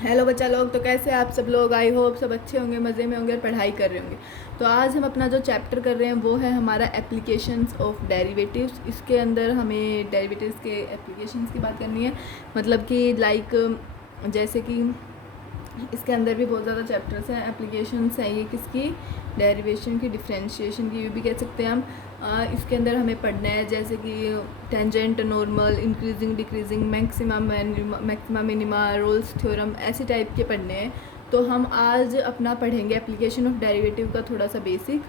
Hello बच्चा लोग, तो कैसे आप सब लोग। आई होप सब अच्छे होंगे, मज़े में होंगे और पढ़ाई कर रहे होंगे। तो आज हम अपना जो चैप्टर कर रहे हैं वो है हमारा एप्लीकेशंस ऑफ डेरिवेटिव्स। इसके अंदर हमें डेरिवेटिव्स के एप्लीकेशंस की बात करनी है। मतलब कि जैसे कि इसके अंदर भी बहुत ज़्यादा चैप्टर्स हैं, एप्लीकेशंस हैं ये किसकी, डेरिवेशन की, डिफरेंशिएशन की, ये भी कह सकते हैं हम। इसके अंदर हमें पढ़ना है जैसे कि tangent, normal, increasing, decreasing, maxima minima, Rolle's theorem, ऐसे टाइप के पढ़ने हैं। तो हम आज अपना पढ़ेंगे एप्लीकेशन ऑफ डेरिवेटिव का थोड़ा सा बेसिक,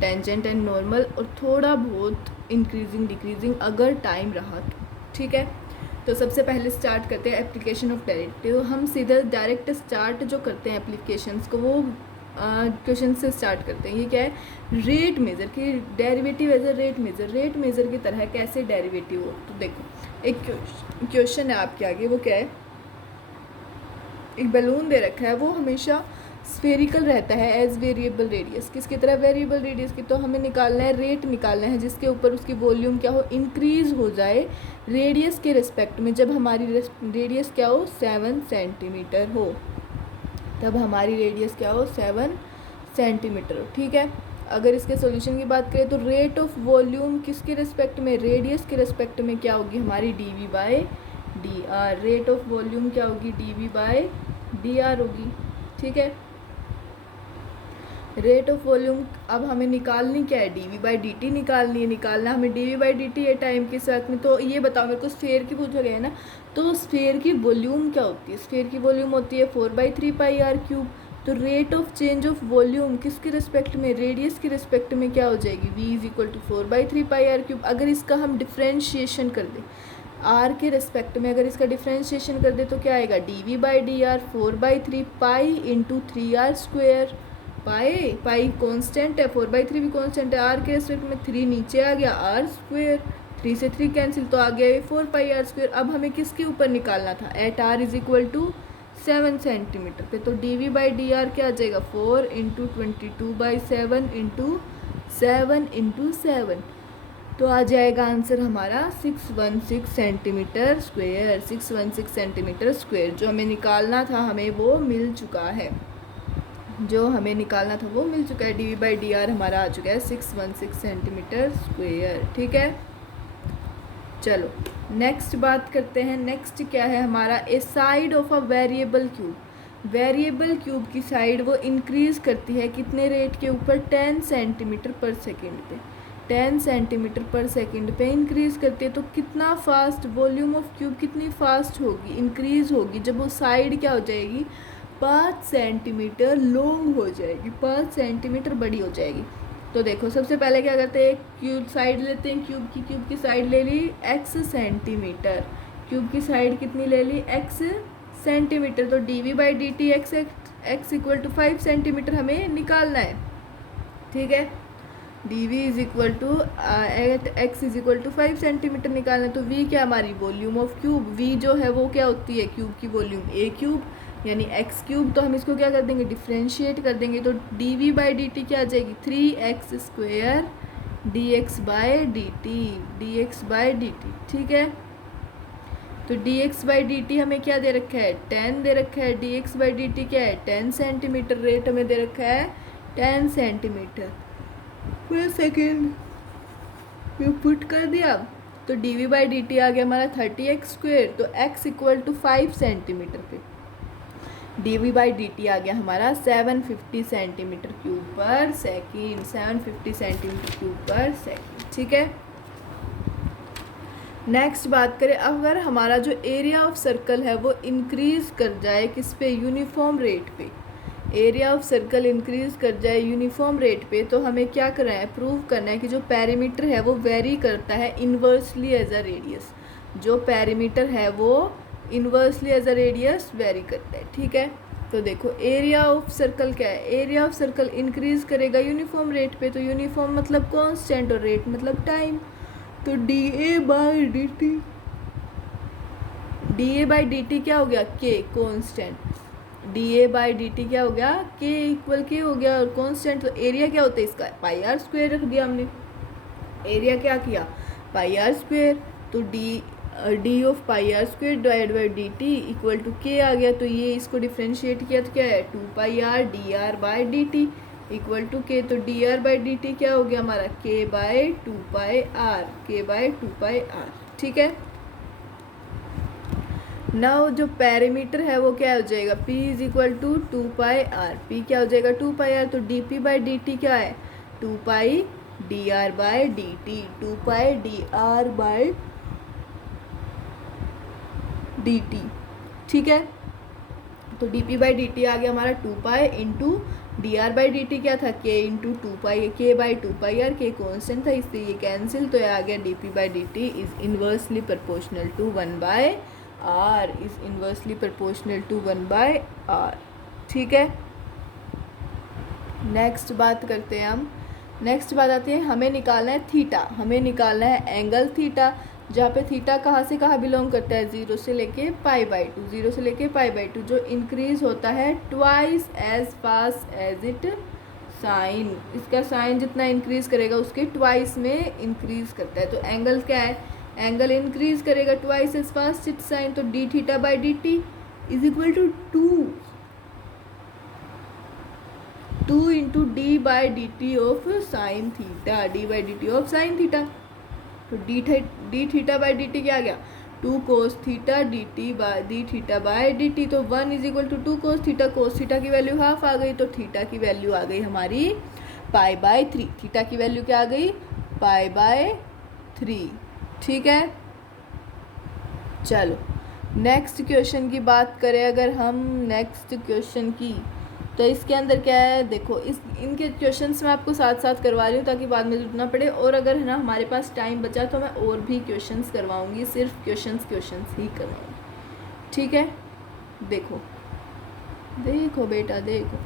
टेंजेंट एंड नॉर्मल, और थोड़ा बहुत इंक्रीजिंग डिक्रीजिंग अगर टाइम रहा तो। ठीक है, तो सबसे पहले स्टार्ट करते हैं एप्लीकेशन ऑफ डेरिवेटिव। हम सीधा डायरेक्ट स्टार्ट जो करते हैं एप्लीकेशंस को, वो क्वेश्चन से स्टार्ट करते हैं। ये क्या है, रेट मेज़र की, derivative as a rate measure की तरह कैसे डेरिवेटिव हो। तो देखो एक क्वेश्चन है आपके आगे, वो क्या है, एक बैलून दे रखा है, वो हमेशा स्फेरिकल रहता है एज वेरिएबल रेडियस। किसकी तरह, वेरिएबल रेडियस की। तो हमें निकालना है, रेट निकालना है जिसके ऊपर उसकी वॉल्यूम क्या हो, इंक्रीज़ हो जाए रेडियस के रिस्पेक्ट में। जब हमारी रेडियस क्या हो, 7 सेंटीमीटर हो, तब हमारी रेडियस क्या हो, 7 सेंटीमीटर हो। ठीक है, अगर इसके सॉल्यूशन की बात करें तो रेट ऑफ वॉल्यूम किसके रिस्पेक्ट में, रेडियस के रिस्पेक्ट में क्या होगी हमारी, D by d are. Rate of volume क्या होगी, डी बाई डी आर होगी। ठीक है, रेट ऑफ वॉल्यूम अब हमें निकालनी क्या है, d we by D t निकालनी है। निकालना हमें d we by D t है टाइम के साथ में। तो ये बताओ मेरे को, स्फेयर की पूछा गया है ना, तो स्फेयर की वॉल्यूम क्या होती है, स्फेयर की वॉल्यूम होती है 4/3 पाई आर क्यूब। तो rate of change of volume किसके रिस्पेक्ट में, रेडियस के रिस्पेक्ट में क्या हो जाएगी, v is equal to 4/3 pi r cube. अगर इसका हम डिफ्रेंशिएशन कर दें आर के रिस्पेक्ट में, अगर इसका डिफ्रेंशिएशन कर दे तो क्या आएगा, d we by d r 4/3 pi into 3r square. Pi constant है, 4/3 भी कांस्टेंट है, आर के रिस्पेक्ट में 3 नीचे आ गया, आर स्क्वेयर, 3 से 3 कैंसिल, तो आ गया ये 4 पाई आर स्क्वेयर। अब हमें किसके ऊपर निकालना था, at r is equal to 7 centimetre पे। तो D we by d r क्या आ जाएगा, 4 इंटू 22/7 इंटू 7 तो आ जाएगा आंसर हमारा 616 सेंटीमीटर स्क्वेयर। 616 सेंटीमीटर स्क्वेयर जो हमें निकालना था, हमें वो मिल चुका है। जो हमें निकालना था वो मिल चुका है। D we by d r हमारा आ चुका है 616 सेंटीमीटर स्क्वेयर। ठीक है, चलो नेक्स्ट बात करते हैं। नेक्स्ट क्या है हमारा, a side of a variable cube. Variable cube की साइड वो इंक्रीज़ करती है कितने रेट के ऊपर, 10 सेंटीमीटर पर सेकेंड पे। 10 सेंटीमीटर पर सेकेंड पे इंक्रीज़ करती है। तो कितना फास्ट, वॉल्यूम ऑफ क्यूब कितनी फास्ट होगी, इंक्रीज़ होगी, जब वो साइड क्या हो जाएगी, 5 सेंटीमीटर लॉन्ग हो जाएगी, 5 सेंटीमीटर बड़ी हो जाएगी। तो देखो सबसे पहले क्या करते हैं, क्यूब साइड लेते हैं, क्यूब की साइड ले ली x सेंटीमीटर, क्यूब की साइड कितनी ले ली, x सेंटीमीटर। तो D we by D t x equal to 5 centimetre हमें निकालना है। ठीक है, d v is equal to x is equal to 5 centimetre निकालना है। तो v क्या हमारी वॉल्यूम ऑफ क्यूब, v जो है वो क्या होती है, क्यूब की वॉल्यूम a क्यूब यानी एक्स क्यूब। तो हम इसको क्या कर देंगे, डिफ्रेंशिएट कर देंगे। तो D we by D T क्या आ जाएगी, 3x square d x by D t, d x by D T. ठीक है, तो d x by D t हमें क्या दे रखा है, 10 दे रखा है। D x by D T क्या है, 10 सेंटीमीटर। रेट हमें दे रखा है 10 सेंटीमीटर पर सेकेंड में पुट कर दिया। तो D we by D T आ गया हमारा 30x स्क्वेयर। तो x इक्वल टू 5 सेंटीमीटर पे D we by D T आ गया हमारा 750 centimetre cube per second, 750 centimetre cube per second. ठीक है, नेक्स्ट बात करें, अगर हमारा जो एरिया ऑफ सर्कल है वो इंक्रीज़ कर जाए किस पे, यूनिफॉर्म रेट पे। एरिया ऑफ सर्कल इंक्रीज़ कर जाए यूनिफॉर्म रेट पे, तो हमें क्या करना है, प्रूव करना है कि जो पेरीमीटर है वो वेरी करता है इन्वर्सली एज अ रेडियस। जो पेरीमीटर है वो inversely as a radius vary करता है। ठीक है, तो देखो एरिया ऑफ सर्कल क्या है, एरिया ऑफ सर्कल इंक्रीज़ करेगा यूनिफॉर्म रेट पे। तो यूनिफॉर्म मतलब कांस्टेंट और रेट मतलब टाइम। तो d a by D t, D a by D T क्या हो गया, के constant, D a by D T क्या हो गया, के इक्वल के हो गया, और कांस्टेंट। तो एरिया क्या होता है इसका, पाई आर स्क्वेयर रख दिया हमने। एरिया क्या किया, पाई आर स्क्वेयर। तो d d of pi r square divide by D T equal to k आ गया। तो ये इसको डिफ्रेंशिएट किया तो क्या है 2 pi R D R by D T equal to K. तो D R by D T क्या हो गया हमारा K by 2 pi R, K by 2 pi R. ठीक है, नाउ जो पैरामीटर है वो क्या हो जाएगा P is equal to 2 pi R. P क्या हो जाएगा 2 पाई आर। तो D P by D T क्या है 2 pi D R by D T, 2 pi D R by D T. ठीक है, तो D P by D T आ गया हमारा 2 pi into D R by D T क्या था K into 2 pi, K by 2 pi R, के constant था इसलिए ये कैंसिल। तो ये आ गया d P by D T is inversely proportional to 1 by r, is inversely proportional to 1 by r. ठीक है, नेक्स्ट बात करते हैं हम। नेक्स्ट बात आती है हमें निकालना है थीटा, हमें निकालना है एंगल थीटा, जहाँ पे थीटा कहाँ से कहाँ बिलोंग करता है 0 से लेके पाई बाई 2, 0 से लेके पाई बाई 2, जो इंक्रीज होता है twice as fast as it sign. इसका साइन जितना इंक्रीज करेगा उसके ट्वाइस में इंक्रीज करता है। तो एंगल क्या है, एंगल इंक्रीज करेगा twice as fast it sine. तो D theta by D T is equal to 2 into D by D T of sine theta, D by D T of sine theta. तो D theta by D T क्या आ गया 2 cos theta D T by D theta by D T. तो 1 is equal to 2 cos theta की value half आ गई। तो theta की वैल्यू आ गई हमारी पाई बाई 3, थीटा की वैल्यू क्या आ गई पाई बाई 3। ठीक है, चलो नेक्स्ट क्वेश्चन की बात करें अगर हम नेक्स्ट क्वेश्चन की, तो इसके अंदर क्या है देखो, इनके क्वेश्चंस मैं आपको साथ साथ करवा रही हूँ ताकि बाद में रुकना पड़े। और अगर है ना हमारे पास टाइम बचा तो मैं और भी क्वेश्चंस करवाऊँगी, सिर्फ क्वेश्चंस ही करवाऊँगी। ठीक है, देखो देखो बेटा देखो,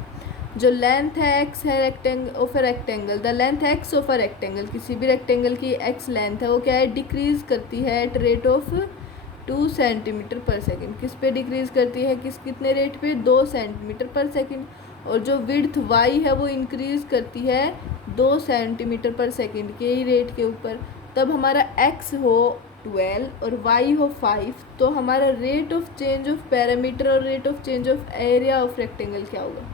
जो लेंथ है एक्स है of a rectangle, the length x of a rectangle, किसी भी रेक्टेंगल की एक्स लेंथ है वो क्या है डिक्रीज करती है at rate of 2 centimetre per second. किस पे डिक्रीज करती है, कितने रेट पे 2 सेंटीमीटर पर सेकेंड। और जो विड्थ वाई है वो इंक्रीज करती है 2 सेंटीमीटर पर सेकेंड के ही रेट के ऊपर। तब हमारा एक्स हो 12 और वाई हो 5, तो हमारा rate of change of perimeter और rate of change of area of rectangle क्या होगा,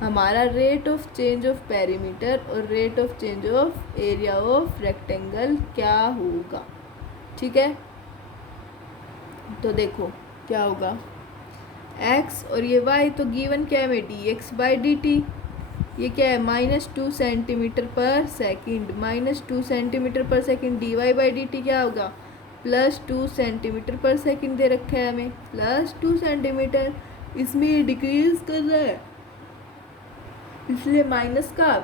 हमारा rate of change of perimeter और rate of change of area of rectangle क्या होगा। ठीक है, तो देखो क्या होगा x और ये y, तो गिवन क्या है में d x by D t, ये क्या है -2 centimetre per second, -2 centimetre per second. D y by D T क्या होगा +2 सेंटीमीटर पर सेकेंड दे रखा है हमें, +2 सेंटीमीटर। इसमें डिक्रीज कर रहा है इसलिए माइनस का,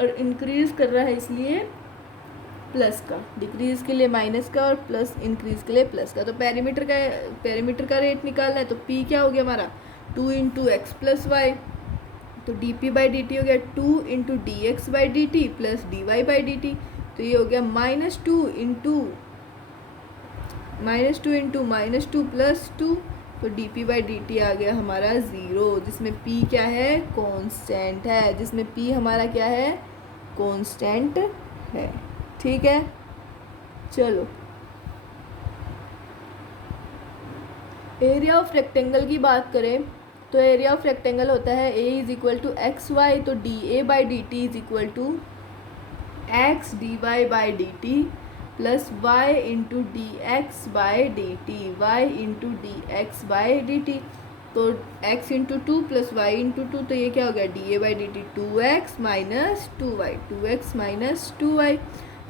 और इंक्रीज कर रहा है इसलिए प्लस का, डिक्रीज के लिए माइनस का और प्लस इंक्रीज के लिए प्लस का। तो पैरामीटर का रेट निकालना है, तो p क्या हो गया हमारा 2 इंटू एक्स प्लस वाई। तो D P by D t हो गया 2 into d x by D t plus d y by D T. तो ये हो गया -2 इंटू -2 प्लस 2। तो D P by D T आ गया हमारा 0, जिसमें p क्या है कांस्टेंट है, जिसमें p हमारा क्या है कांस्टेंट है। ठीक है, चलो एरिया ऑफ रेक्टेंगल की बात करें तो एरिया ऑफ रेक्टेंगल होता है a is equal to x y. तो d a by D T is equal to x d y by D t plus y into d x by D t, y into d x by D T. तो x into 2 plus y into 2, तो ये क्या हो गया d a by D t 2x minus 2y, 2x minus 2y।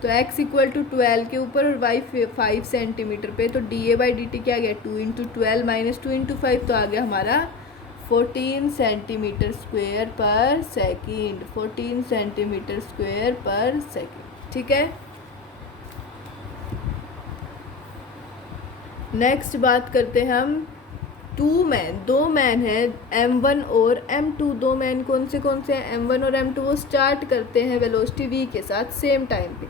तो x equal to 12 के ऊपर और y 5 सेंटीमीटर पे, तो d a by D T क्या गया 2 इंटू 12 माइनस 2 इंटू 5, तो आ गया हमारा 14 सेंटीमीटर स्क्वेयर पर सेकेंड, 14 सेंटीमीटर स्क्वेयर पर सेकेंड। ठीक है, नेक्स्ट बात करते हैं हम दो मैन है m1 और m2। दो मैन कौन से हैं m1 और m2, वो स्टार्ट करते हैं वेलोसिटी v के साथ सेम टाइम पे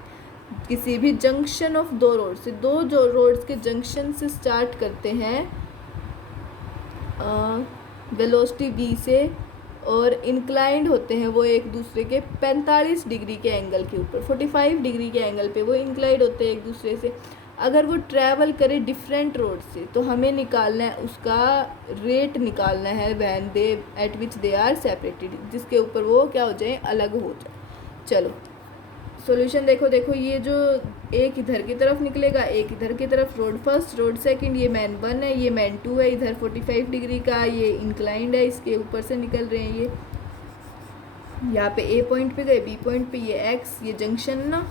किसी भी जंक्शन ऑफ दो रोड से, दो जो रोड्स के जंक्शन से स्टार्ट करते हैं वेलोसिटी v से, और इंक्लाइंड होते हैं वो एक दूसरे के 45 डिग्री के एंगल के ऊपर, 45 डिग्री के एंगल पे वो इंक्लाइंड होते हैं एक दूसरे से। अगर वो ट्रैवल करे डिफरेंट रोड से तो हमें निकालना है उसका रेट निकालना है when they at which they are separated, जिसके ऊपर वो क्या हो जाए, अलग हो जाए। चलो सॉल्यूशन देखो, देखो ये जो एक इधर की तरफ निकलेगा, एक इधर की तरफ, रोड फर्स्ट रोड सेकंड, ये मैन 1 है, ये मैन 2 है, इधर 45 डिग्री का ये इंक्लाइंड है, इसके ऊपर से निकल रहे हैं ये। यहाँ पे ए पॉइंट पे गए, बी पॉइंट पे, ये एक्स, ये जंक्शन ना,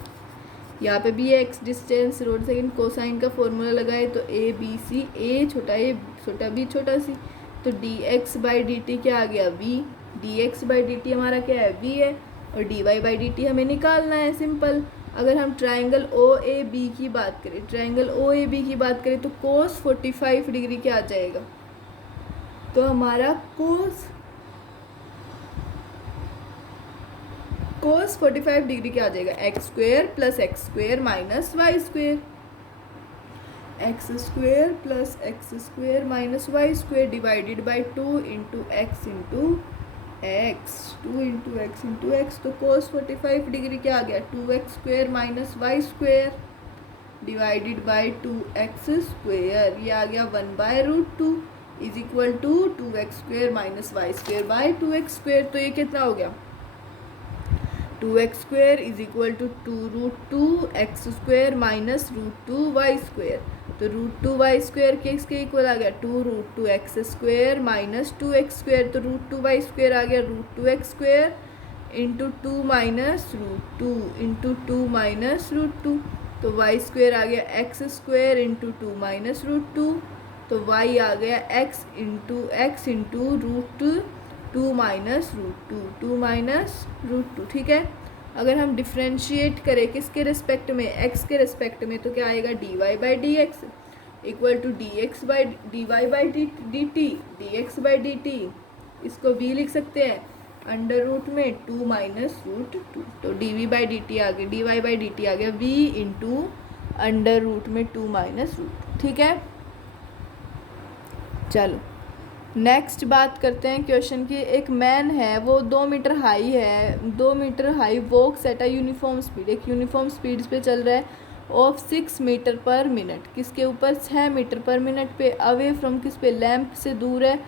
यहाँ पे भी x distance, road second, cosine का फॉर्मूला लगाए तो ए बी सी, ए छोटा बी छोटा सी, तो d x by D T क्या आ गया, v. D x by D t हमारा क्या है, वी है, और d y by D t हमें निकालना है, सिंपल। अगर हम ट्राइंगल ओ ए बी की बात करें, ट्राइंगल ओ ए बी की बात करें तो कोस 45 डिग्री क्या आ जाएगा, तो हमारा कोस 45 डिग्री क्या आ जाएगा, x square plus x square minus y square, x square plus x square minus y square divided by 2 into x into x, 2 into x into x, तो कोस 45 डिग्री क्या आ गया, 2x square minus y square divided by 2x square, ये आ गया 1/√2 is equal to 2x square minus y square by 2x square. तो ये कितना हो गया, 2x square is equal to 2√2 x square minus √2 y square, तो √2 वाई स्क्वेयर किसके इक्वल आ गया, 2√2 x square minus 2x square, तो √2 वाई स्क्वेयर आ गया √2 x square into 2 minus √2 into 2 minus √2, तो वाई स्क्वेयर आ गया एक्स स्क्वेयर इंटू 2 माइनस √2, तो Y आ गया एक्स इंटू √2 माइनस √2, 2 माइनस √2, ठीक है। अगर हम डिफ्रेंशिएट करें किसके रिस्पेक्ट में, एक्स के रिस्पेक्ट में, तो क्या आएगा, d y by d x equal to d x by d y by D t, d x by D t, इसको वी लिख सकते हैं अंडर रूट में 2 माइनस √2, तो D we by D T आ गया, d y by D T आ गया वी इंटू अंडर रूट में 2 माइनस √2, ठीक है। चलो नेक्स्ट बात करते हैं क्वेश्चन की। एक मैन है, वो 2 मीटर हाई है, 2 metre high walks at a uniform speed, एक यूनिफॉर्म स्पीड पे चल रहा है, ऑफ 6 मीटर पर मिनट, किसके ऊपर, 6 मीटर पर मिनट पे, अवे फ्रॉम किस पे, लैंप से दूर है,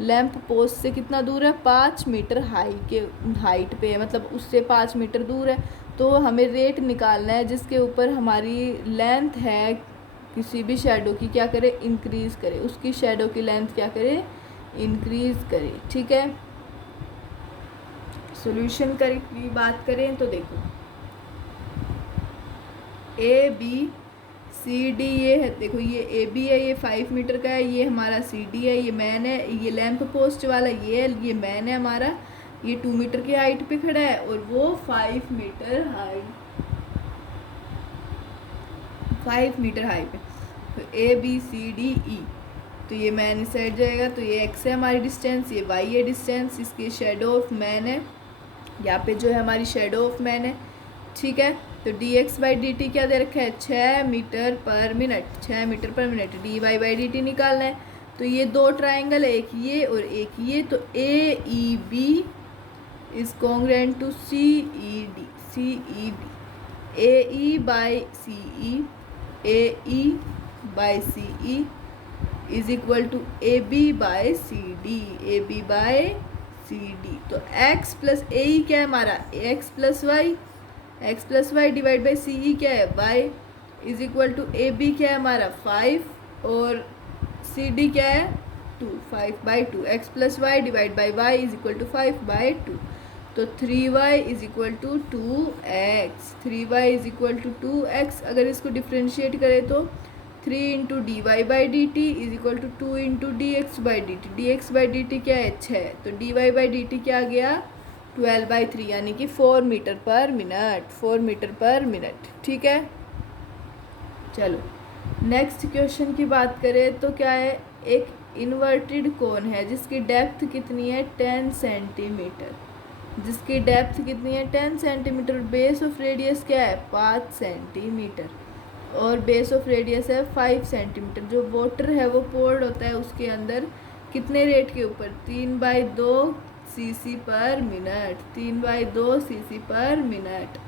लैंप पोस्ट से कितना दूर है, 5 मीटर हाइट पे है, मतलब उससे 5 मीटर दूर है। तो हमें रेट निकालना है जिसके ऊपर हमारी लेंथ है किसी भी शेडो की क्या करे, इंक्रीज़ करे, उसकी शेडो की लेंथ क्या करे, इंक्रीज करें, ठीक है। सॉल्यूशन की बात करें तो देखो ए बी सी डी, ये है देखो, ये ए बी है, ये 5 मीटर का है, ये हमारा सी डी है, ये मैन है, ये लैंप पोस्ट वाला ये मैन है हमारा, ये 2 मीटर की हाइट पे खड़ा है और वो 5 मीटर हाइट पे, तो A B C D E, तो ये मैन इस साइड जाएगा, तो ये एक्स है हमारी डिस्टेंस, ये वाई है डिस्टेंस, इसकी शेडो ऑफ मैन है, यहाँ पे जो है हमारी शेडो ऑफ मैन है, ठीक है। तो d x by D T क्या दे रखा है, 6 metre per minute, 6 metre per minute, d y by D t निकालना है। तो ये 2 ट्राइंगल है, एक ये और एक ये, तो A E B is congruent to C E D, A E by C E, A E by C E is equal to A B by C D, A B by C D, तो x plus A E क्या है हमारा, x plus y divide by C E क्या है, y is equal to A B क्या है हमारा 5 और सी डी क्या है 2, 5/2, x plus y divide by y is equal to 5/2, तो 3y is equal to 2x, 3y is equal to 2x। अगर इसको डिफ्रेंशिएट करें तो 3 into d y by D T is equal to 2 into d x by D t, d x by D T क्या है 6, तो d y by D T क्या आ गया 12/3, यानी कि 4 metre per minute, 4 metre per minute, ठीक है। चलो नेक्स्ट क्वेश्चन की बात करें तो क्या है, एक इन्वर्टेड कोन है जिसकी डेप्थ कितनी है 10 सेंटीमीटर, जिसकी डेप्थ कितनी है 10 सेंटीमीटर, बेस ऑफ रेडियस क्या है 5 सेंटीमीटर और बेस ऑफ रेडियस है 5 सेंटीमीटर। जो वाटर है वो पोर्ड होता है उसके अंदर कितने रेट के ऊपर, 3/2 cc पर मिनट, 3/2 cc पर मिनट,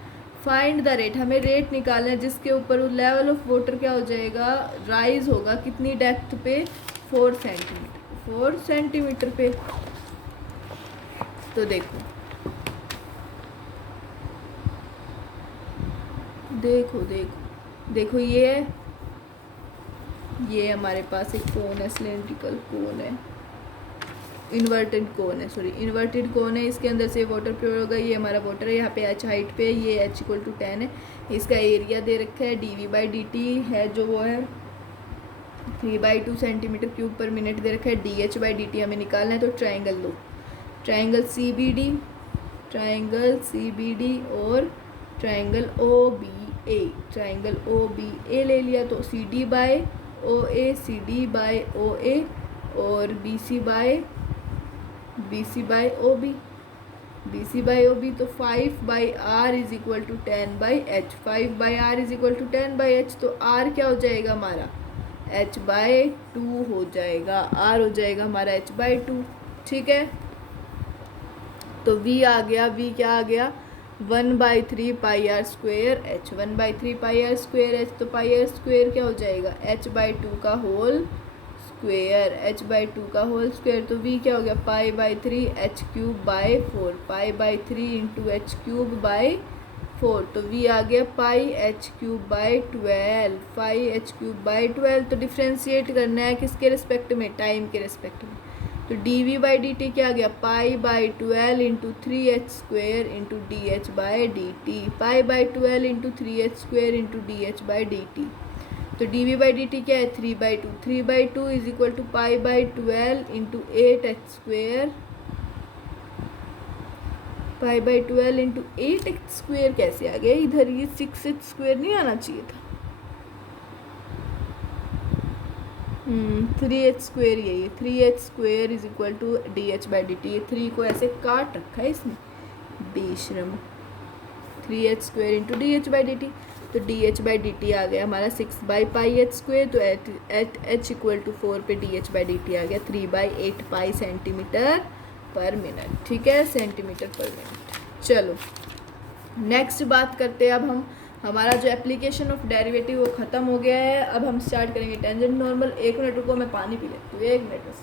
फाइंड द रेट, हमें रेट निकालना है जिसके ऊपर लेवल ऑफ वाटर क्या हो जाएगा, राइज होगा, कितनी डेप्थ पे, 4 सेंटीमीटर, 4 सेंटीमीटर पे। तो देखो देखो देखो देखो ये हमारे पास एक कोन है, सिलेंड्रिकल कोन है, इन्वर्टेड कोन है, सॉरी इन्वर्टेड कोन है, इसके अंदर से वाटर प्योर होगा, ये हमारा वाटर है, यहाँ पे h हाइट पे, ये h इक्वल टू 10 है, इसका एरिया दे रखा है dv/dt है जो वो है 3/2 सेंटीमीटर क्यूब पर मिनट दे रखा है, dh/dt हमें निकालना है। तो ट्राइंगल लो, ट्राइंगल CBD और ट्राइंगल OBA, ट्राइंगल OBA ले लिया तो CD/OA, CD/OA और BC/OB, तो 5/R is equal to 10/H, 5/R is equal to 10/H, तो R क्या हो जाएगा हमारा, H/2 हो जाएगा, R हो जाएगा हमारा H/2, ठीक है। तो V आ गया, V क्या आ गया, 1/3πr² H, 1/3πr² H, तो πr² क्या हो जाएगा, H/2 का होल स्क्वेयर, H/2 का होल स्क्वेयर, तो V क्या हो गया, π/3 h³/4, π/3 इंटू h³/4, तो V आ गया πh³/12, πh³/12। तो डिफ्रेंशिएट करना है किसके रिस्पेक्ट में, टाइम के रिस्पेक्ट में, तो dv/dt क्या आ गया, π/12 into 3h² into dh/dt, π/12 into 3h² into dh/dt, तो dv/dt क्या है, 3/2, 3/2 is equal to π/12 into 8h², π/12 into 8h² कैसे आ गया इधर, ये 6h² नहीं आना चाहिए था, 3h², यही 3h² is equal to dh/dt, ये 3 को ऐसे काट रखा है इसने बेशरम, 3h² इंटू dh/dt, तो dh/dt आ गया हमारा 6/πh², तो एट h इक्वल टू 4 पे dh/dt आ गया 3/8π सेंटीमीटर पर मिनट, ठीक है, सेंटीमीटर पर मिनट। चलो नेक्स्ट बात करते हैं, अब हम हमारा जो एप्लीकेशन ऑफ डेरिवेटिव वो ख़त्म हो गया है, अब हम स्टार्ट करेंगे टेंजेंट नॉर्मल। 1 मिनट रुको, मैं पानी पी लेती हूँ, 1 मिनट बस।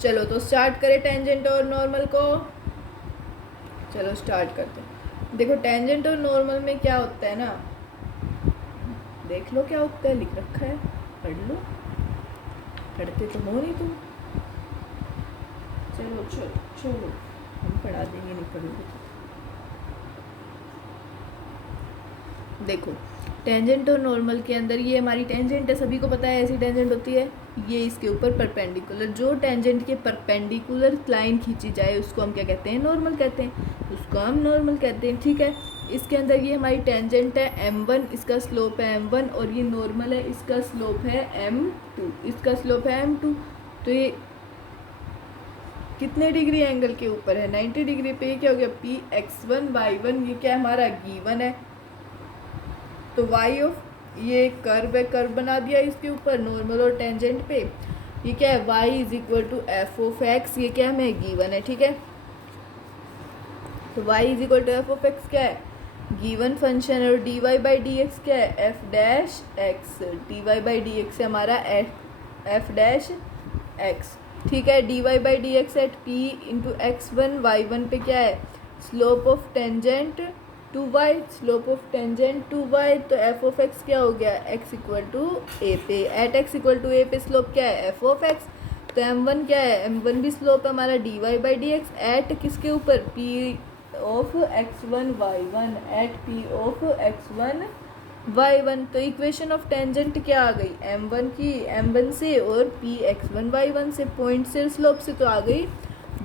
चलो तो स्टार्ट करें टेंजेंट और नॉर्मल को, चलो स्टार्ट करते हैं। देखो टेंजेंट और नॉर्मल में क्या होता है ना, देख लो क्या होता है, लिख रखा है, पढ़ लो, पढ़ते तो हो नहीं तुम, चलो चलो चलो हम पढ़ा देंगे, नहीं पढ़ोगे तो। देखो टेंजेंट और नॉर्मल के अंदर ये हमारी टेंजेंट है, सभी को पता है ऐसी टेंजेंट होती है, ये इसके ऊपर परपेंडिकुलर, जो टेंजेंट के परपेंडिकुलर लाइन खींची जाए उसको हम क्या कहते हैं, नॉर्मल कहते हैं, उसको हम नॉर्मल कहते हैं, ठीक है। इसके अंदर ये हमारी टेंजेंट है m1, इसका स्लोप है m1, और ये नॉर्मल है, इसका स्लोप है m2, इसका स्लोप है m2, तो ये कितने डिग्री एंगल के ऊपर है, 90 डिग्री पे। ये क्या हो गया, px1 y1, ये क्या हमारा गिवन है, तो y ऑफ, ये कर्व है, कर्व बना दिया इसके ऊपर नॉर्मल और टेंजेंट पे, ये क्या है, y is equal to f of x, ये क्या हमें गिवन है, ठीक है। तो y is equal to f of x क्या है, गिवन फंक्शन है, और dy/dx क्या है, f डैश एक्स, dy/dx है हमारा f डैश एक्स, ठीक है। dy/dx eight p into x1 y1 पे क्या है, slope of tangent to y, slope of tangent to y, तो f ऑफ x क्या हो गया, x इक्वल टू a पे, at x equal to a पे स्लोप क्या है, f ऑफ x, तो m1 क्या है, m1 भी स्लोप है हमारा dy/dx एट किसके ऊपर, p of x1 y1, at p of x1 y1, तो इक्वेशन ऑफ टेंजेंट क्या आ गई, m1 की, m1 से और p x1 y1 से, पॉइंट से स्लोप से, तो आ गई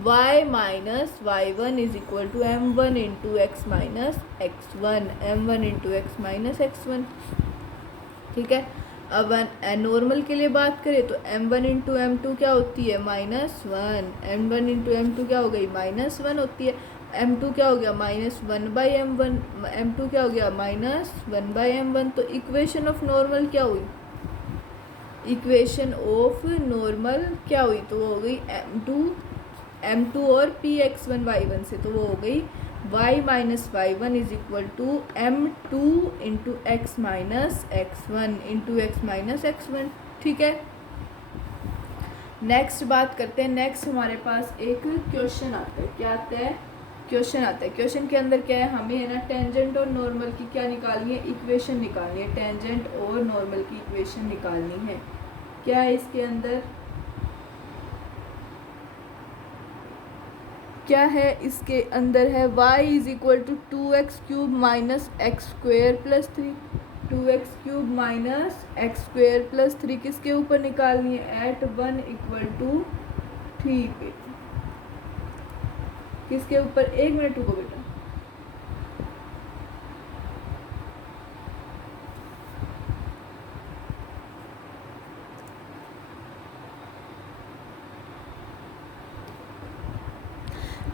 y minus y1 is equal to m1 into x minus x1, m1 into x minus x1, ठीक है। अब नॉर्मल के लिए बात करें तो m1 इंटू m2 क्या होती है, -1, m1 इंटू m2 क्या हो गई, -1 होती है, m2 क्या हो गया, -1/m1, m2 क्या हो गया, -1/m1, तो इक्वेशन ऑफ नॉर्मल क्या हुई, इक्वेशन ऑफ नॉर्मल क्या हुई, तो वो हो गई m2 और px1y1 से, तो वो हो गई y minus y one is equal to m2 into x minus x1 into x minus x1। ठीक है, नेक्स्ट बात करते हैं। नेक्स्ट हमारे पास एक क्वेश्चन आता है। क्या आता है? क्वेश्चन आता है। क्वेश्चन के अंदर क्या है, हमें है ना टेंजेंट और नॉर्मल की क्या निकालनी है, इक्वेशन निकालनी है। टेंजेंट और नॉर्मल की इक्वेशन निकालनी है। क्या है इसके अंदर, क्या है इसके अंदर है y is equal to 2x³ minus x square plus 3। 2x³ minus x square plus 3 किसके ऊपर निकालनी है, एट 1 इक्वल टू 3 पे। किसके ऊपर, 1 मिनट रुको बेटा।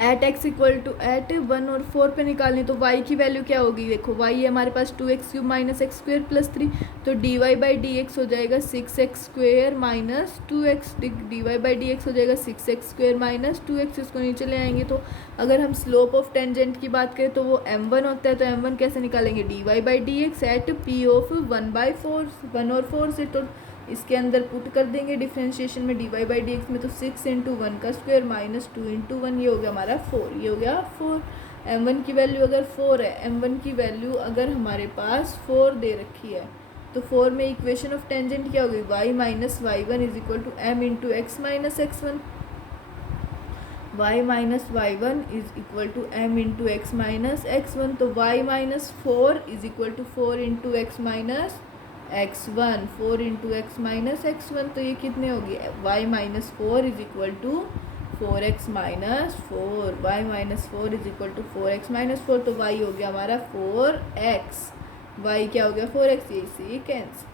At x equal to at 1 और 4 पे निकालनी, तो y की वैल्यू क्या होगी, देखो y है हमारे पास 2x³ minus x square plus 3, तो dy बाई डी एक्स हो जाएगा 6x square minus 2x। dy by d x हो जाएगा 6x स्क्वेयर माइनस 2x। इसको नीचे ले आएंगे तो अगर हम स्लोप ऑफ टेंजेंट की बात करें तो वो m1 होता है, तो m1 कैसे निकालेंगे, dy by d x at p of 1/4, 1 और 4 से। तो इसके अंदर पुट कर देंगे डिफ्रेंशिएशन में d y by d x में, तो 6 इंटू 1 का स्क्वायर माइनस 2 इंटू 1, ये हो गया हमारा 4। ये हो गया 4। m1 की वैल्यू अगर 4 है, m1 की वैल्यू अगर हमारे पास 4 दे रखी है, तो 4 में इक्वेशन ऑफ टेंजेंट क्या होगी, y minus y one is equal to m into x minus x one. y minus y one is equal to m into x minus x one. तो y minus 4 is equal to 4 into x minus x1, 4 into x minus x one. तो ये कितने होगी, y minus 4 is equal to 4x minus 4। y minus 4 is equal to 4x minus 4। तो y हो गया हमारा 4x। y क्या हो गया 4x, ये इसे कैंसिल।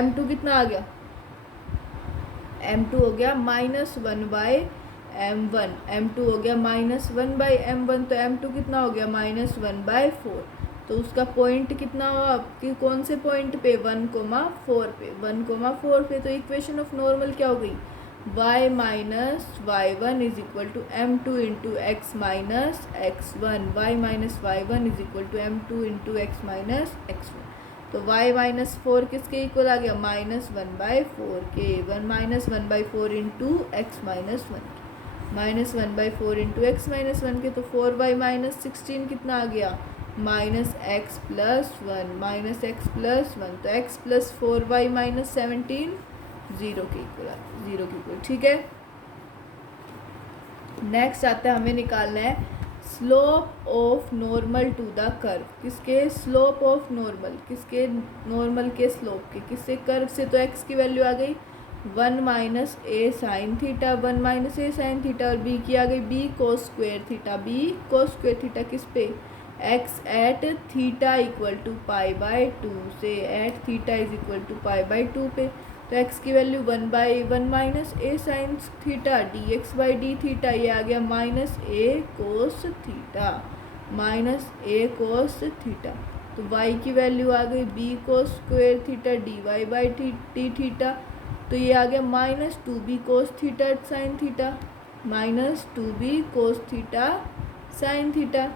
m2 कितना आ गया, m2 हो गया माइनस 1/m1। m2 हो गया माइनस 1/m1, तो m2 कितना हो गया माइनस 1/4। तो उसका पॉइंट कितना हुआ, कि कौन से पॉइंट पे, 1,4 पे, 1,4 पे। तो इक्वेशन ऑफ नॉर्मल क्या हो गई, y minus y one is equal to m2 into x minus x one. Y minus y one is equal to m2 into x minus x one. तो y माइनस 4 किसके equal आ गया, minus 1/4 के। 1 minus 1/4 into x minus one, minus 1/4 into x minus one के। तो 4y minus 16 कितना आ गया, minus x plus 1, minus x plus 1। तो x प्लस 4y माइनस 17 0 के इक्वल, 0 के इक्वल। ठीक है, नेक्स्ट आता है, हमें निकालना है slope of normal to the curve. किसके, स्लोप ऑफ नॉर्मल, किसके, नॉर्मल के स्लोप के, किससे, कर्व से। तो x की वैल्यू आ गई 1 minus a sine theta, 1 minus a sine theta, और b की आ गई b cos square theta, b cos square theta किस पे, x at theta equal to pi by 2 से, at theta is equal to pi by 2 पे। तो x की value 1/1 minus a sine theta d x by D theta, ये आ गया minus a cos theta, minus a cos theta. तो y की value आ गई b cos square theta d y by D theta, तो ये आ गया minus 2b cos theta sine theta, minus 2b cos theta sine theta.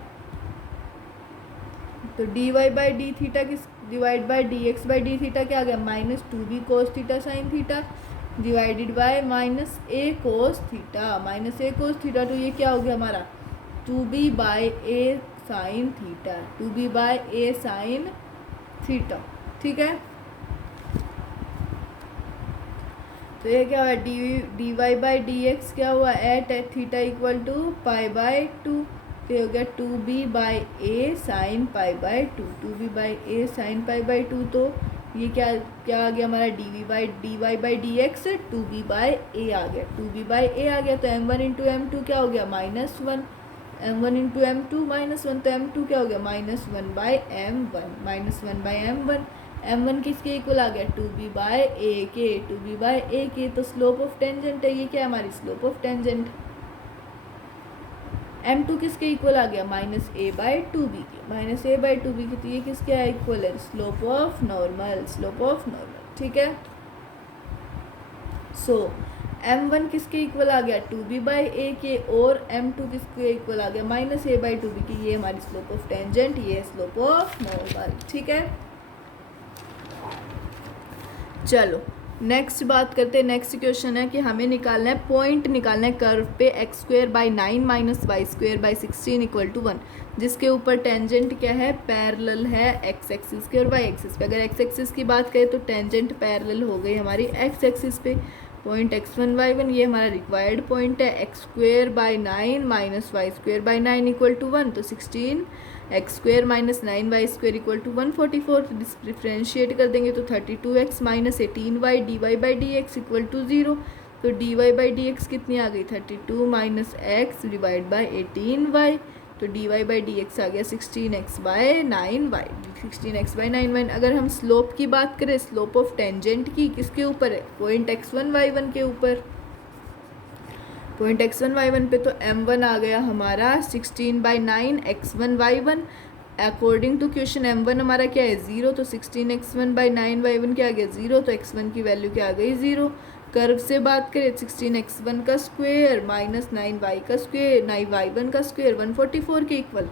तो d y by D theta किस, divide by d x by D theta क्या आ गया, minus 2b cos theta sine theta divided by minus a cos theta, minus a cos theta. तो ये क्या हो गया हमारा 2b by a sine theta, 2b by a sine theta. ठीक है, तो ये क्या हुआ, d y by d x क्या हुआ, at theta equal to pi by 2। तो हो गया 2b by a sine pi by 2, 2b by a sine pi by 2। तो ये क्या क्या आ गया हमारा, d y by d x 2b by a आ गया, 2b बाई ए आ गया। तो m1 इंटू m2 क्या हो गया, minus 1, m1 into m2 minus 1, तो m2 क्या हो गया, minus 1/m1, minus 1/m1। m1 किसके इक्वल आ गया, 2b बाई ए के, 2b बाई ए के। तो स्लोप ऑफ टेंजेंट है, ये क्या है हमारी स्लोप ऑफ टेंजेंट। m2 किसके इक्वल आ गया, माइनस ए बाई 2b के, माइनस ए बाई 2b के। तो ये किसके इक्वल है, slope of normal, slope of normal. ठीक है, सो m1 किसके इक्वल आ गया 2b/a के, और m2 किसके इक्वल आ गया -a/2b की। ये हमारी स्लोप ऑफ टेंजेंट, ये स्लोप ऑफ नॉर्मल। ठीक है, चलो नेक्स्ट बात करते हैं। नेक्स्ट क्वेश्चन है कि हमें निकालना है, पॉइंट निकालना है कर्व पे x²/9 - y²/16 = 1, जिसके ऊपर टेंजेंट क्या है, पैरेलल है x एक्सिस के और y एक्सिस पे। अगर x एक्सिस की बात करें तो टेंजेंट पैरेलल हो गई हमारी x एक्सिस पे। पॉइंट x1 y1 ये हमारा रिक्वायर्ड पॉइंट है। x²/9 - y²/9 = 1, तो 16 x² - 9y² = 144। तो डिफ्रेंशिएट कर देंगे तो 32x - 18y dy/dx = 0। तो dy/dx कितनी आ गई 32 - x / 18y, तो dy/dx आ गया 16x/9y। 16x/9y। अगर हम स्लोप की बात करें, स्लोप ऑफ टेंजेंट की, किसके ऊपर है, पॉइंट x1 y1 के ऊपर। पॉइंट x1 y1 पे तो m1 आ गया हमारा 16/9 x1 y1। According to question m1 हमारा क्या है 0, तो 16x1/9 y1 क्या आ गया 0, तो x1 की वैल्यू क्या आ गई 0। कर्व से बात करें 16x1 का स्क्वायर माइनस 9y का स्क्वायर 9y1 का स्क्वायर 144 के इक्वल।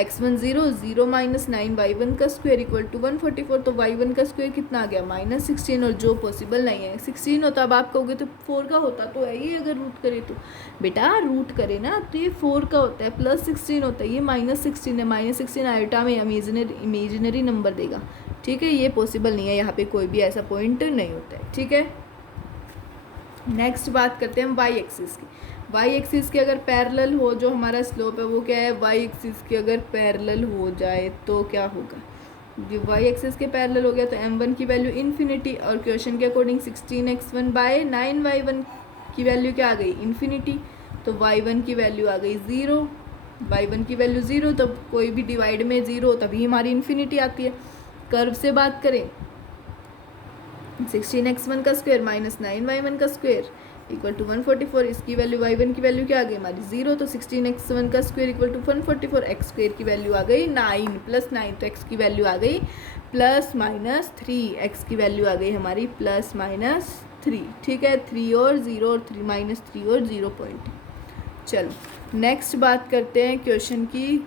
x1 0, 0 - 9y1 का स्क्वायर = 144। तो y1 का स्क्वायर कितना आ गया -16, और जो पॉसिबल नहीं है 16 होता। अब आप कहोगे तो 4 का होता तो है ये, अगर रूट करे तो बेटा रूट करे ना तो ये 4 का होता है, +16 होता है, ये -16 है। -16 आयोटा में इमेजिनरी नंबर देगा। ठीक है, ये पॉसिबल नहीं है, यहाँ पे कोई भी ऐसा पॉइंट नहीं होता है। ठीक है, नेक्स्ट बात करते हैं हम वाई एक्सिस की। वाई एक्सिस के अगर पैरेलल हो, जो हमारा स्लोप है वो क्या है, वाई एक्सिस के अगर पैरेलल हो जाए तो क्या होगा, जो वाई एक्सिस के पैरेलल हो गया तो m1 की वैल्यू इन्फिनिटी, और क्वेश्चन के अकॉर्डिंग 16x1/9y1 की वैल्यू क्या आ गई इन्फिनिटी, तो y1 की वैल्यू आ गई 0। y1 की वैल्यू 0, तब कोई भी डिवाइड में 0 तभी हमारी इन्फिनिटी आती है। कर्व से बात करें 16x1 का स्क्वायर माइनस 9y1 का स्क्वायर = 144। इसकी वैल्यू y1 की वैल्यू क्या आ गई हमारी 0, तो 16x1 का स्क्वायर = 144। x स्क्वायर की वैल्यू आ गई 9 + 9, तो x की वैल्यू आ गई +-3, x की वैल्यू आ गई हमारी +-3। ठीक है, 3 और 0 और 3 -3 और 0 पॉइंट। चलो नेक्स्ट बात करते हैं क्वेश्चन की,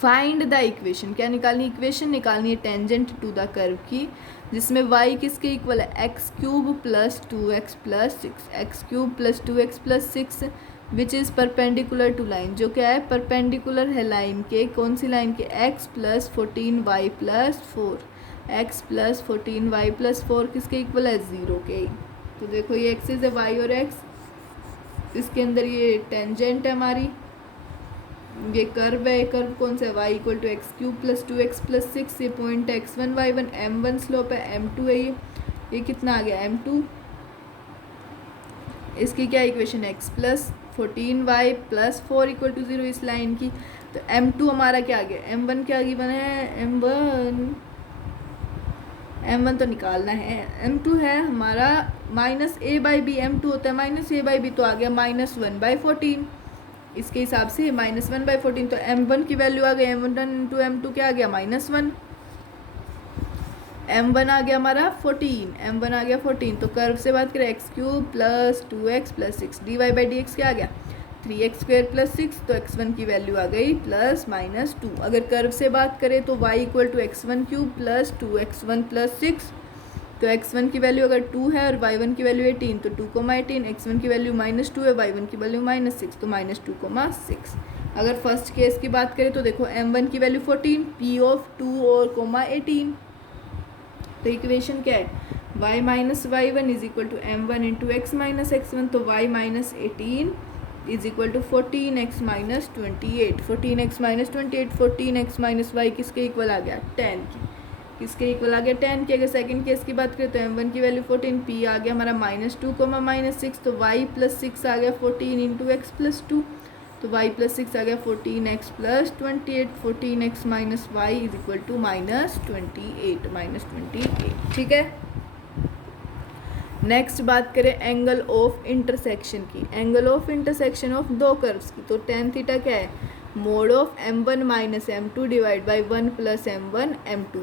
फाइंड द इक्वेशन। क्या निकालनी, इक्वेशन निकालनी है टेंजेंट टू द कर्व की, जिसमें y किसके इक्वल है x³ + 2x + 6, x³ + 2x + 6 which is perpendicular to line, जो क्या है परपेंडिकुलर है लाइन के, कौन सी लाइन के, x + 14y + 4, x + 14y + 4 किसके इक्वल है 0 के। तो देखो ये एक्सिस है y और x, इसके अंदर ये टेंजेंट है हमारी, ये कर्व है, कर्व कौन सा है y = x³ + 2x + 6, ये पॉइंट है x1 y1, m1 स्लोप है, m2 है, ये कितना आ गया m2। इसकी क्या इक्वेशन है x + 14y + 4 = 0 इस लाइन की। तो m2 हमारा क्या आ गया, m1 क्या आगे बना है, m1 तो निकालना है, m2 है हमारा -a/b, m2 होता है -a/b, तो आ गया -1/14। इसके हिसाब से -1/14, तो m1 की वैल्यू आ गई m1 × m2 क्या आ गया -1, m1 आ गया हमारा 14, m1 आ गया 14। तो कर्व से बात करें x³ + 2x + 6 dy/dx क्या आ गया 3x² + 6, तो x1 की वैल्यू आ गई +-2। अगर कर्व से बात करें तो y = x1³ + 2x1 + 6, तो x1 की वैल्यू अगर 2 है और y1 की वैल्यू 18, तो 2,18, x1 की वैल्यू -2 है, y1 की वैल्यू -6, तो -2,6। अगर फर्स्ट केस की बात करें तो देखो m1 की वैल्यू 14, p ऑफ 2 और 18, तो इक्वेशन क्या है y - y1 = m1 × x - x1, तो y - 18 = 14x - 28, 14x - 28, 14x - y किसके इक्वल आ गया 10 की, किसके इक्वल आ गया 10 की। अगर सेकंड केस की बात करें तो m1 की वैल्यू 14, p आ गया हमारा -2, -6, तो y + 6 आ गया 14 × x + 2, तो y + 6 आ गया 14x + 28, 14x - y = -28। ठीक है, नेक्स्ट बात करें एंगल ऑफ इंटरसेक्शन की, एंगल ऑफ इंटरसेक्शन ऑफ दो कर्व्स की। तो tan थीटा क्या है mode of m1 minus m2 divide by 1 plus m1 m2,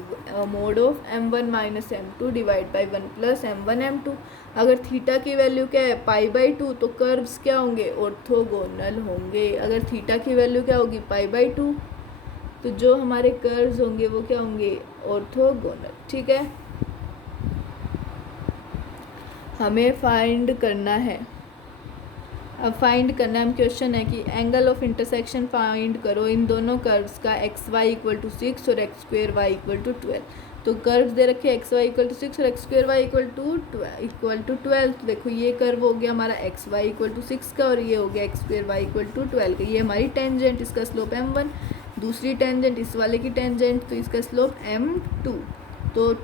mode of m1 minus m2 divide by 1 plus m1 m2। अगर theta की value क्या है π/2 तो कर्व्स क्या होंगे, ऑर्थोगोनल होंगे। अगर थीटा की वैल्यू क्या होगी π/2 तो जो हमारे कर्व्स होंगे वो क्या होंगे, ऑर्थोगोनल। ठीक है, हमें फाइंड करना है, अब फाइंड करना है, हम क्वेश्चन है कि एंगल ऑफ इंटरसेक्शन फाइंड करो इन दोनों कर्व्स का एक्स वाई इक्वल टू 6 और x square y equal to 12। तो कर्व्स दे रखे एक्स वाई इक्वल टू 6 और x square y equal to 12। तो देखो ये कर्व हो गया हमारा एक्स वाई इक्वल टू 6 का और ये हो गया x square y equal to 12 का। ये हमारी टेंजेंट, इसका स्लोप m1, दूसरी टेंजेंट इस वाले की टेंजेंट, तो इसका स्लोप m2। तो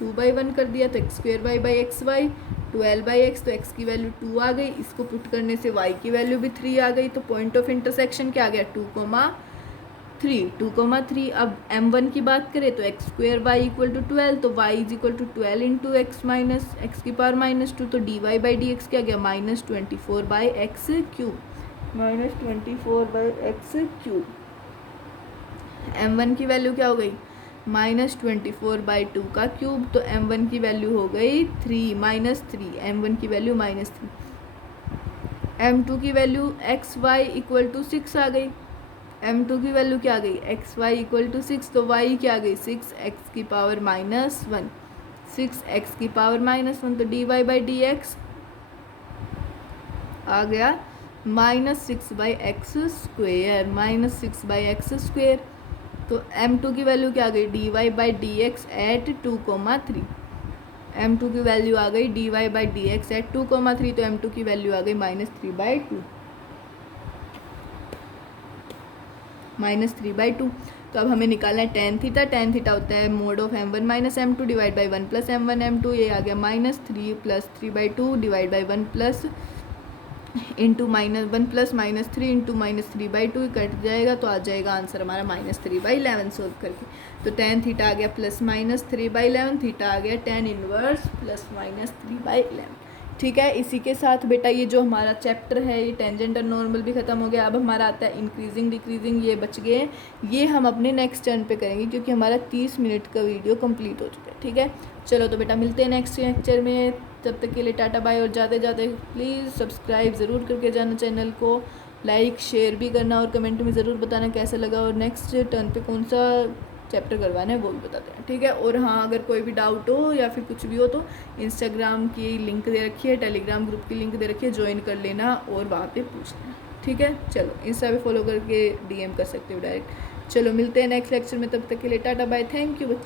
2/1 कर दिया तो x square y by x y, 12/x, तो x की वैल्यू 2 आ गई, इसको पुट करने से y की वैल्यू भी 3 आ गई। तो पॉइंट ऑफ इंटरसेक्शन क्या आ गया, 2,3। अब m1 की बात करें तो x square y equal to 12, तो y is equal to 12 into x minus x की पावर -2, तो dy बाई डी एक्स क्या गया -24/x³। m1 की वैल्यू क्या हो गई -24/2 का क्यूब, तो m1 की वैल्यू हो गई 3 m1 की वैल्यू -3। m2 की value x y equal to 6 आ गई, m2 की वैल्यू क्या आ गई एक्स वाई इक्वल टू 6, तो y क्या आ गई 6x की पावर -1, 6x की पावर -1, तो dy बाई डी एक्स आ गया -6/x²। तो m2 की वैल्यू क्या आ गई dy by d x at 2,3। m2 की वैल्यू आ गई dy by d x at 2,3, तो m2 की वैल्यू आ गई -3/2। तो अब हमें निकालना है टेन थीटा। टेन थीटा होता है mode of m1 minus m2 divide by 1 plus m1 m2। ये आ गया -3 plus 3/2 divide by 1 plus into -1 plus -3 into -3/2 cut जाएगा, तो आ जाएगा आंसर हमारा -3/11 सोल्व करके। तो टेन थीटा आ गया प्लस -3/11, थीटा आ गया टेन इनवर्स प्लस -3/11। ठीक है, इसी के साथ बेटा ये जो हमारा चैप्टर है ये टेंजेंट और नॉर्मल भी ख़त्म हो गया। अब हमारा आता है इंक्रीजिंग डिक्रीजिंग, ये बच गए, ये हम अपने नेक्स्ट टर्न पे करेंगे क्योंकि हमारा 30 मिनट का वीडियो कंप्लीट हो चुका है। ठीक है, चलो तो बेटा मिलते हैं नेक्स्ट लेक्चर में, तब तक के लिए टाटा बाय। और जाते जाते प्लीज़ सब्सक्राइब ज़रूर करके जाना चैनल को, लाइक शेयर भी करना और कमेंट में ज़रूर बताना कैसा लगा और नेक्स्ट टर्न पे कौन सा चैप्टर करवाना है वो भी बताते हैं। ठीक है, और हाँ अगर कोई भी डाउट हो या फिर कुछ भी हो तो इंस्टाग्राम की लिंक दे रखी है, टेलीग्राम ग्रुप की लिंक दे रखी है, ज्वाइन कर लेना और वहाँ पे पूछ लेना। ठीक है, चलो इंस्टा पे फॉलो करके DM कर सकते हो डायरेक्ट। चलो मिलते हैं नेक्स्ट लेक्चर में, तब तक के लिए टाटा बाय, थैंक यू बच्चों।